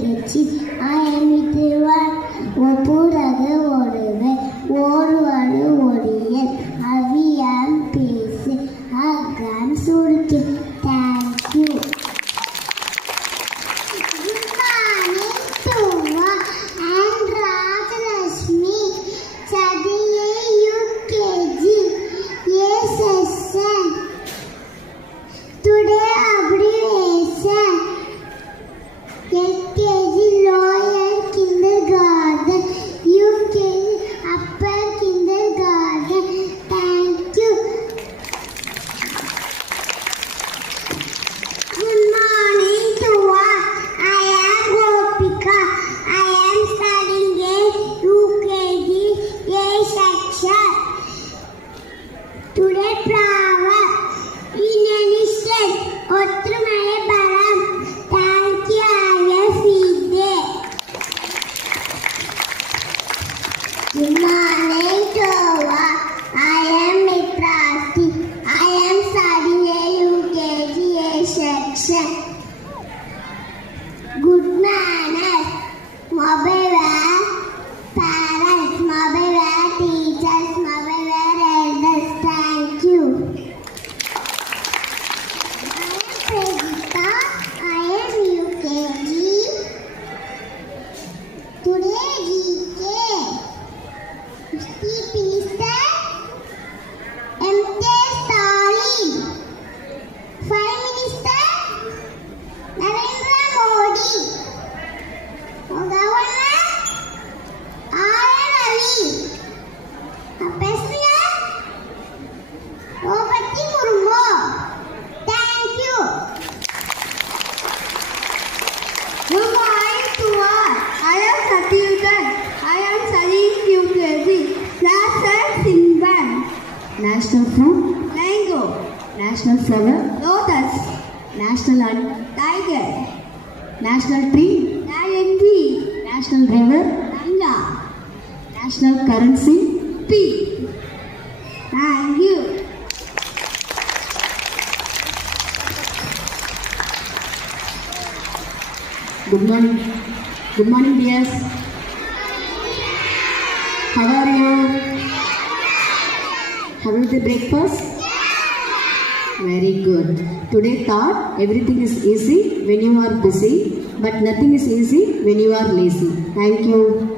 நிகழ்ச்சி ஆயமித்துவார் ஒப்புரகு ஒருவர் ஓர்வரு ஒடியல் அவியம் பேசு அகம் சுருக்கி. Thank you. Today abbreviation LKG lower kindergarten, UKG upper kindergarten. Thank you. Good morning to all. I am Gopika. I am studying in UKG A section. Today proverb in any state ഒത്രുമയ ബലം. Thank you. I am Fide. Good morning to all. I am Mitrasti. I am studying in UKG A section. Good manners. Mobile were parents, mobile were teachers, mobile were elders. Thank you. I am UKG. Today GK. Chief Minister M.K. Stalin. Prime Minister Narendra Modi. Governor R. Ravi. President Draupadi Murmu. Thank you. Good morning to all. I am Satyujan. I am studying UKG. Class 7 in band. National fruit, Mango. national flower, Lotus. national animal, Tiger. national tree, Lion tree. national river, Ganga. national currency. P. Thank you. Good morning. Good morning, dears. How are you? Have you the breakfast? Very good. Today thought everything is easy when you are busy, but nothing is easy when you are lazy. Thank you.